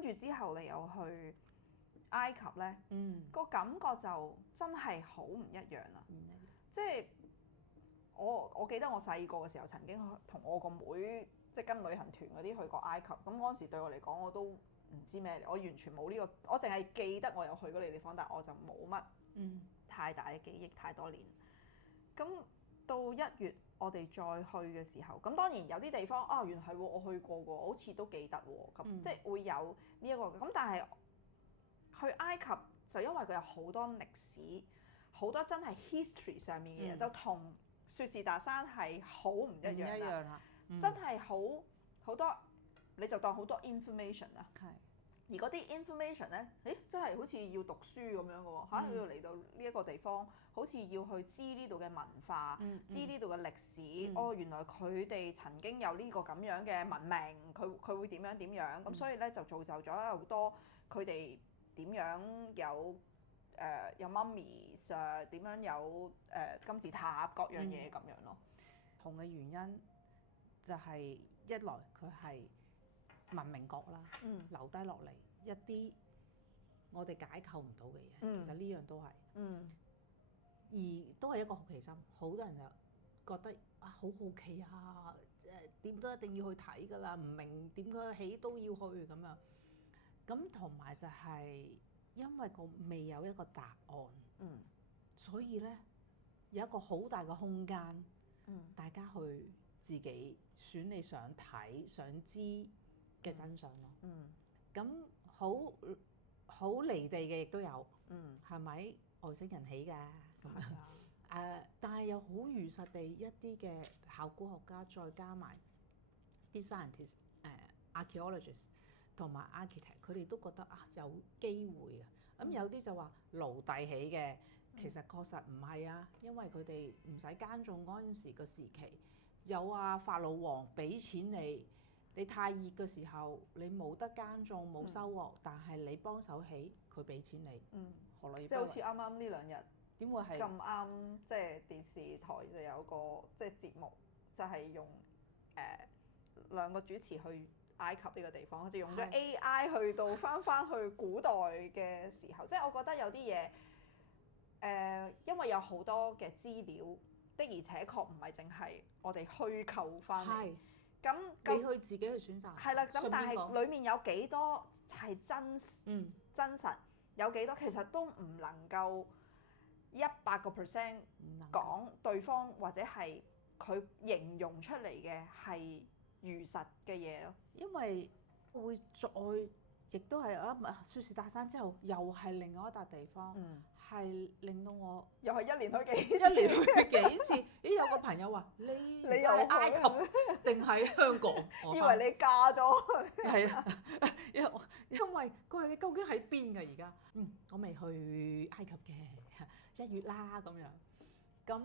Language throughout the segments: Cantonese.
跟住之後你又去埃及咧，個感覺就真係好唔一樣啦。即係我記得我細個嘅時候曾經同我個妹即係跟旅行團嗰啲去過埃及，咁嗰陣時對我嚟講我都唔知咩嚟，我完全冇呢個，我淨係記得我有去過呢個地方，但係我就冇乜太大嘅記憶，太多年。咁到1月我哋再去嘅時候，咁當然有啲地方原來係我去過喎，好似都記得喎，咁即係會有呢一個。咁但係去埃及就因為佢有好多歷史，好多真係 history 上面嘅嘢，就同雪士達山係好唔一樣啦。真係好多，你就當好多 information 啦。而嗰啲 information 咧，真係好似要讀書咁樣嘅喎，要嚟到呢一個地方，好似要去知呢度嘅文化，知呢度嘅歷史。原來佢哋曾經有呢個咁樣嘅文明，佢會點樣，咁所以咧就造就咗好多佢哋點樣有媽咪點樣有金字塔各樣嘢咁樣咯。同嘅原因就係一來佢係文明國啦，留低落嚟一啲我哋解構唔到嘅嘢，其實呢樣都係，而都係一個好奇心，好多人就覺得好好奇啊，點都一定要去睇㗎啦，唔明點解起都要去咁樣，咁同埋就係因為未有一個答案，所以呢，有一個好大嘅空間，大家去自己選你想睇想知嘅真相咯。咁好離地嘅亦都有，係咪外星人起㗎？但係又好如實地一啲嘅考古學家再加埋啲 scientist、archaeologist 同埋 architect， 佢哋都覺得有機會啊。咁有啲就話奴隸起嘅，其實確實唔係啊，因為佢哋唔使耕種嗰陣時個時期，有法老王俾錢你太熱嘅時候，你冇得耕種冇收穫，但係你幫手起，佢俾錢你。何樂而不為？即係好似啱啱呢2日，點會係咁啱？即係電視台就有個即係節目，就係用2個主持去埃及呢個地方，就用咗 AI 去到翻去古代嘅時候，即係我覺得有啲嘢因為有好多嘅資料，的而且確唔係淨係我哋虛構翻嚟。咁你去自己去選擇係啦，咁但係裡面有幾多係真實，有幾多其實都唔能夠100% 講對方或者係佢形容出嚟嘅係如實嘅嘢咯。因為會亦都係雪士達山之後，又係另外一笪地方，係令到我又係一年去幾次。咦，有個朋友話：你又喺埃及定喺香港？以為你嫁咗去。係啊，因為佢話你究竟喺邊㗎而家？我未去埃及嘅，1月啦咁樣。咁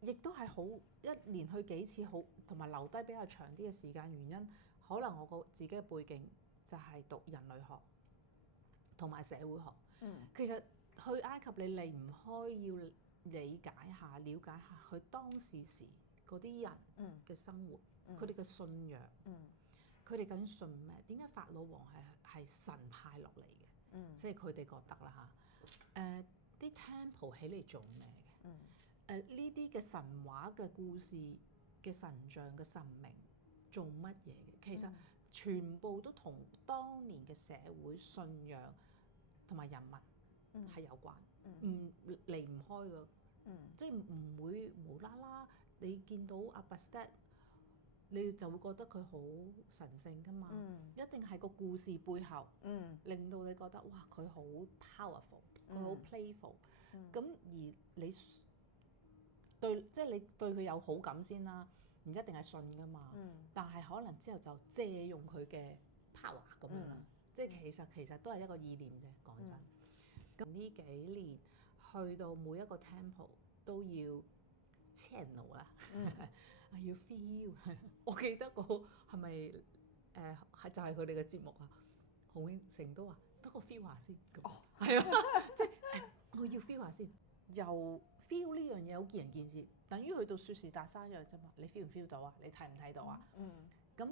亦都係好一年去幾次好，同埋留低比較長啲嘅時間。原因可能我自己嘅背景就係讀人類學同埋社會學。其實去埃及你離唔開要理解下、了解下佢當時嗰啲人嘅生活，佢哋嘅信仰，佢哋究竟信咩？點解法老王係神派落嚟嘅？即係佢哋覺得啦嚇。啲 temple 起嚟做咩嘅？呢啲嘅神話嘅故事嘅神像嘅神明做乜嘢嘅？其實全部都同當年嘅社會信仰同埋人民係有關，離唔開㗎。即係唔會無啦啦你見到阿 Bastet，你就會覺得佢好神聖㗎嘛。一定係個故事背後，令到你覺得哇佢好 powerful，佢好 playful。咁而你即係你對佢有好感先啦，唔一定係信㗎嘛。但係可能之後就借用佢嘅 power 咁樣啦。即係其實都係一個意念啫，講真。咁呢幾年去到每一個 temple 都要 channel 啦，要 feel。我記得係咪就係佢哋嘅節目啊？洪永城都話得個 feel 下先。係啊，即係我要 feel 下先。又 feel 呢樣嘢好見仁見智，等於去到雪士達山一樣啫嘛。你 feel 唔 feel 到啊？你睇唔睇到啊？咁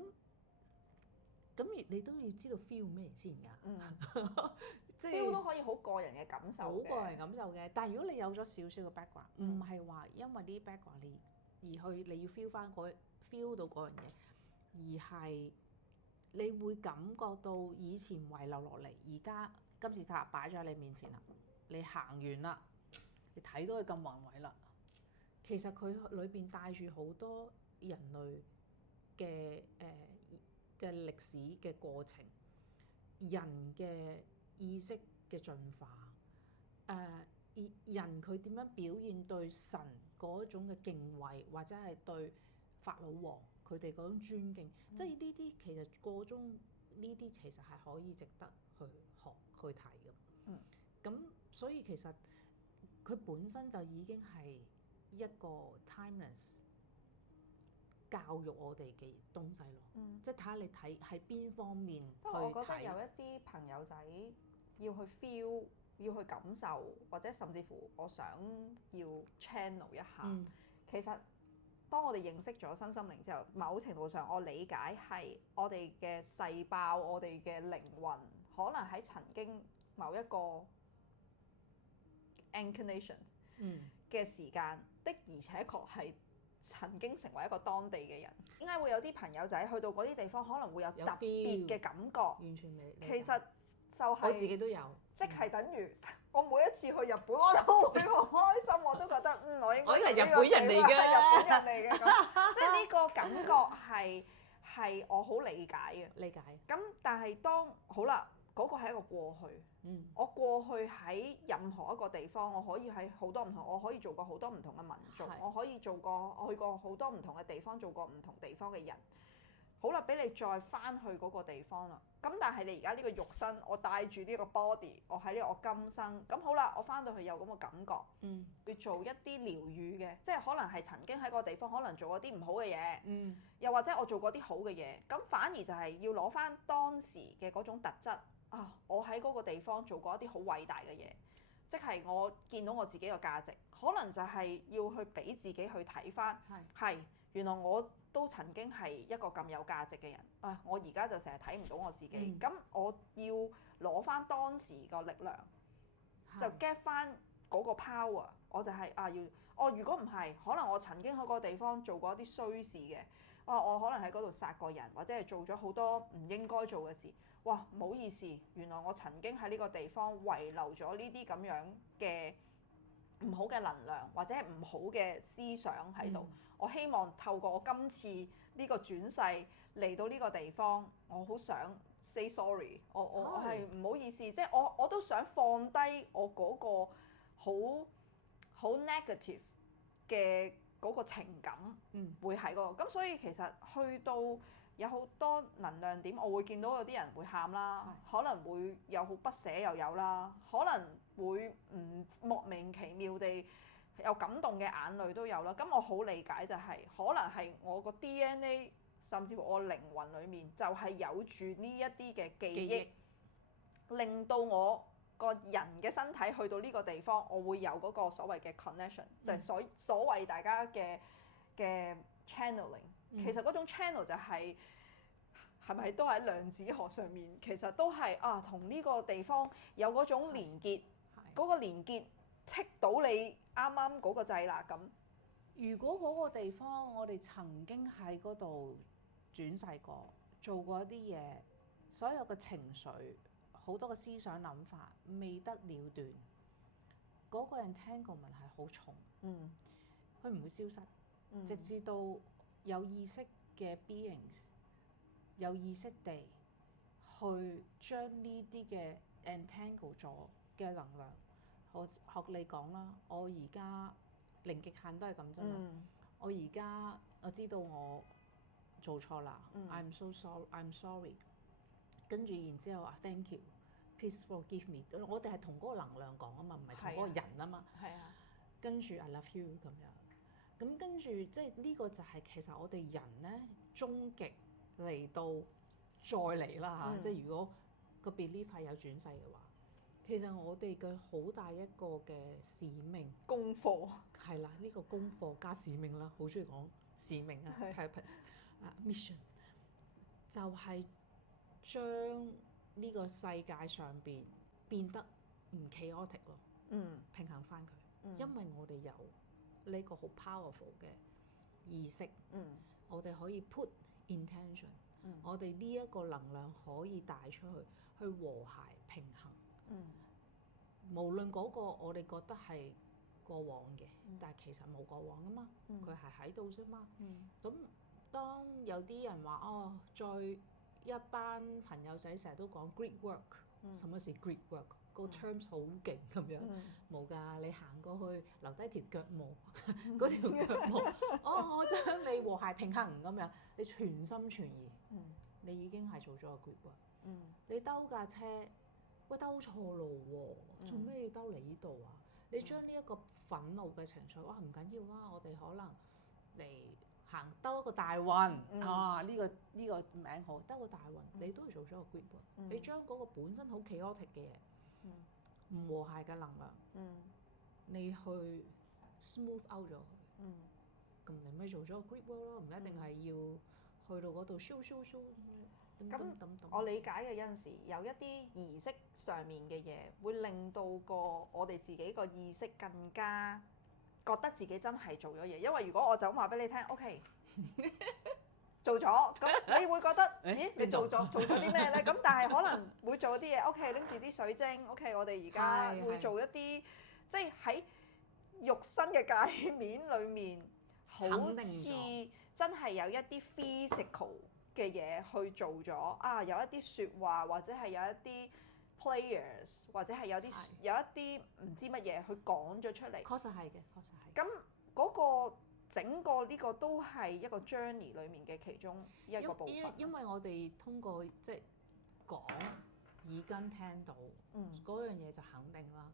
咁你都要知道 feel 咩先㗎？即 feel 都可以好個人嘅感受嘅，好個人感受嘅。但係如果你有咗少少嘅 background，唔係話因為啲 background 你要 feel 翻feel 到嗰樣嘢，而係你會感覺到以前遺留落嚟，而家金字塔擺咗喺你面前啦，你行完啦，你睇到佢咁宏偉啦，其實佢裏邊帶住好多人類嘅嘅歷史嘅過程，人嘅意識嘅進化，人佢點樣表現對神嗰種嘅敬畏，或者係對法老王佢哋嗰種尊敬，即係呢啲其實個中呢啲其實係可以值得去學去睇嘅。咁所以其實佢本身就已經係一個 timeless 教育我哋嘅東西咯。即係睇下你睇喺邊方面去睇。我覺得有一啲朋友仔要去 feel， 要去感受，或者甚至乎我想要 channel 一下。其實當我哋認識咗身心靈之後，某程度上我理解係我哋嘅細胞，我哋嘅靈魂，可能喺曾經某一個 incarnation 嘅時間，的而且確係曾經成為一個當地嘅人。點解會有啲朋友仔去到嗰啲地方，可能會有特別嘅感覺？完全未。其實就係我自己都有，即係等於我每一次去日本，我都會好開心，我都覺得我應該係日本人嚟嘅，日本人嚟嘅咁，即係呢個感覺係我好理解嘅。理解。咁但係當好啦，嗰個係一個過去。我過去喺任何一個地方，我可以喺好多唔同，我可以做過好多唔同嘅民族，我可以去過好多唔同嘅地方，做過唔同地方嘅人。好啦，俾你再翻去嗰個地方啦。咁但係你而家呢個肉身，我帶住呢個 body， 我喺呢個今生。咁好啦，我翻到去有咁嘅感覺，要做一啲療愈嘅，即係可能係曾經喺個地方可能做過啲唔好嘅嘢，又或者我做過啲好嘅嘢。咁反而就係要攞翻當時嘅嗰種特質啊！我喺嗰個地方做過一啲好偉大嘅嘢，即係我見到我自己嘅價值，可能就係要去俾自己去睇翻，係原來我都曾經係一個咁有價值嘅人啊！我而家就成日睇唔到我自己，咁我要攞翻當時個力量，就 get 翻嗰個 power。我就係如果唔係，可能我曾經喺嗰個地方做過一啲衰事嘅，我可能喺嗰度殺過人，或者係做咗好多唔應該做嘅事。哇，唔好意思，原來我曾經喺呢個地方遺留咗呢啲咁樣嘅唔好嘅能量，或者係唔好嘅思想喺度。我希望透過我今次呢個轉世嚟到呢個地方，我好想 say sorry， 我係唔好意思，即係我都想放低我嗰個好 negative 嘅嗰個情感，會喺嗰個。咁所以其實去到有好多能量點，我會見到有啲人會喊啦，可能會有好不捨又有啦，可能會莫名其妙地有感動嘅眼淚都有啦。咁我好理解就係可能係我個 DNA 甚至乎我靈魂裡面就係有住呢一啲嘅記憶，令到我個人嘅身體去到呢個地方，我會有嗰個所謂嘅 connection，就係所謂大家嘅 channeling。其實嗰種 channel 就係咪都喺量子學上面，其實都係同呢個地方有嗰種連結，嗰個連結剔到你啱啱嗰個掣啦咁。如果嗰個地方我哋曾經喺嗰度轉世過，做過一啲嘢，所有嘅情緒、好多嘅思想諗法未得了斷，嗰個 entanglement 係好重，佢唔會消失，直至到有意識嘅 beings 有意識地去將呢啲嘅 entangle 咗嘅能量，學你講啦，我而家零極限都係咁啫嘛。我而家我知道我做錯啦，I'm so sorry，I'm sorry。跟住然之後thank you，please forgive me。我哋係同嗰個能量講啊嘛，唔係同嗰個人啊嘛。跟住 I love you 咁樣。咁跟住即係呢個就係其實我哋人咧終極嚟到再嚟啦嚇，即係如果個 belief 係有轉世嘅話，其實我哋嘅好大一個嘅使命功課係啦，呢個功課加使命啦，好中意講使命啊 purpose mission， 就係將呢個世界上邊變得唔 chaotic 咯，平衡翻佢，因為我哋有呢個好 powerful 嘅意識，我哋可以 put intention，我哋呢一個能量可以帶出去，去和諧平衡。無論嗰個我哋覺得係過往嘅，但係其實冇過往噶嘛，佢係喺度啫嘛。咁當有啲人話哦，再一班朋友仔成日都講 grit work，什麼是 grit work？個 terms 好勁咁樣，冇㗎，你行過去留低條腳毛，嗰條腳毛，我將你和諧平衡咁樣，你全心全意，你已經係做咗個 grit work。你兜架車，喂，兜錯路喎，做咩要兜嚟呢度啊？你將呢一個憤怒嘅情緒，哇，唔緊要啦，我哋可能嚟行兜一個大運呢個名好，兜個大運，你都係做咗個 grit work。你將嗰個本身好 chaotic 嘅嘢，唔和諧嘅能量，你去 smooth out 咗佢，咁你咪做咗個 grit work 咯，唔一定係要去到嗰度 show。咁我理解嘅有陣時有一啲儀式上面嘅嘢，會令到我哋自己個意識更加覺得自己真係做咗嘢。因為如果我就咁話俾你聽，OK 做咗，咁你會覺得咦你做咗啲咩咧？咁但係可能會做啲嘢，OK 拎住啲水晶，OK 我哋而家會做一啲即係喺肉身嘅界面裡面，好似真係有一啲 physical嘅嘢去做咗啊！有一啲説話，或者係有一啲 players， 或者係有一啲唔知乜嘢去講咗出嚟。確實係嘅，確實係。咁嗰個整個呢個都係一個 journey 裡面嘅其中一個部分。因為我哋通過即係講耳根聽到，嗰樣嘢就肯定啦。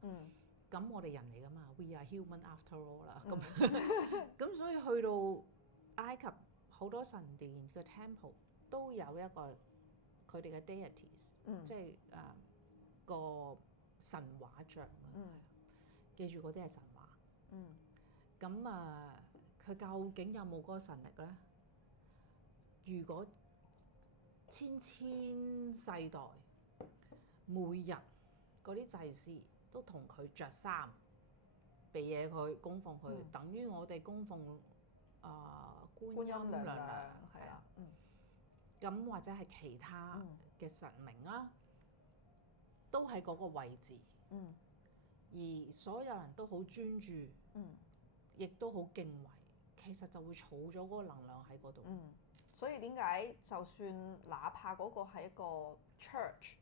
咁我哋人嚟㗎嘛 ，we are human after all 啦。咁所以去到埃及好多神殿嘅 temple 都有一個佢哋嘅 deities，即係個神話像啦。記住嗰啲係神話。咁佢究竟有冇嗰個神力咧？如果千世代每日嗰啲祭司都同佢着衫，俾嘢佢供奉佢，等於我哋供奉觀音娘娘係啦。咁或者係其他嘅神明啦，都喺嗰個位置。而所有人都好專注，亦都好敬畏，其實就會儲咗嗰個能量喺嗰度。所以點解就算哪怕嗰個係一個 church，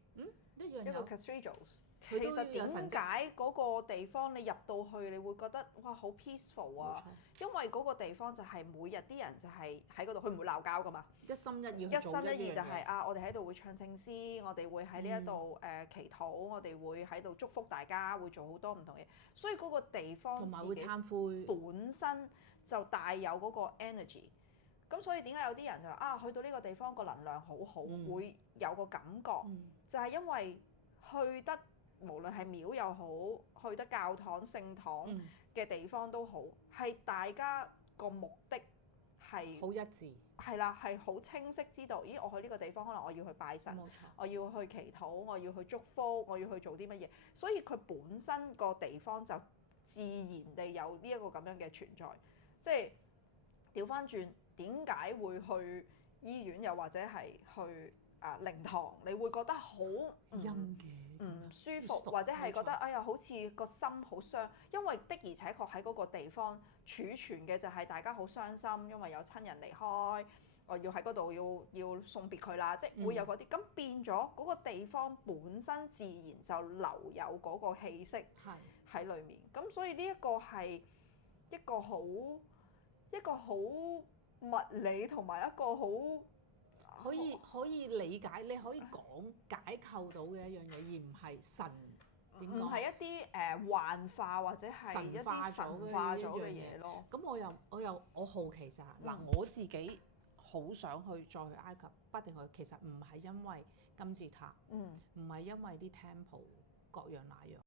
一個 cathedrals， 其實點解嗰個地方你入到去，你會覺得哇好 peaceful 啊？因為嗰個地方就係每日啲人就係喺嗰度，佢唔會鬧交噶嘛。一心一意就係我哋喺度會唱聖詩，我哋會喺呢一度祈禱，我哋會喺度祝福大家，會做好多唔同嘢。所以嗰個地方同埋會懺悔，本身就帶有嗰個 energy。咁所以點解有啲人就話去到呢個地方個能量好好，會有個感覺，就係因為去得無論係廟又好，去得教堂聖堂嘅地方都好，係大家個目的係好一致，係啦，係好清晰知道，咦我去呢個地方可能我要去拜神，我要去祈禱，我要去祝福，我要去做啲乜嘢，所以佢本身個地方就自然地有呢一個咁樣嘅存在。即係調翻轉，點解會去醫院又或者係去靈堂，你會覺得好唔舒服，或者係覺得哎呀好似個心好傷，因為的而且確喺嗰個地方儲存嘅就係大家好傷心，因為有親人離開，我要喺嗰度要送別佢啦，即係會有嗰啲，咁變咗嗰個地方本身自然就留有嗰個氣息喺裡面，咁所以呢一個係一個好物理同埋一個好可以理解，你可以解構到嘅一樣嘢，而唔係神點講？唔係一啲幻化或者係一啲神化咗嘅嘢咯。咁我好奇咋嗱，我自己好想去再去埃及，不定去。其實唔係因為金字塔，唔係因為啲 temple 各樣那樣。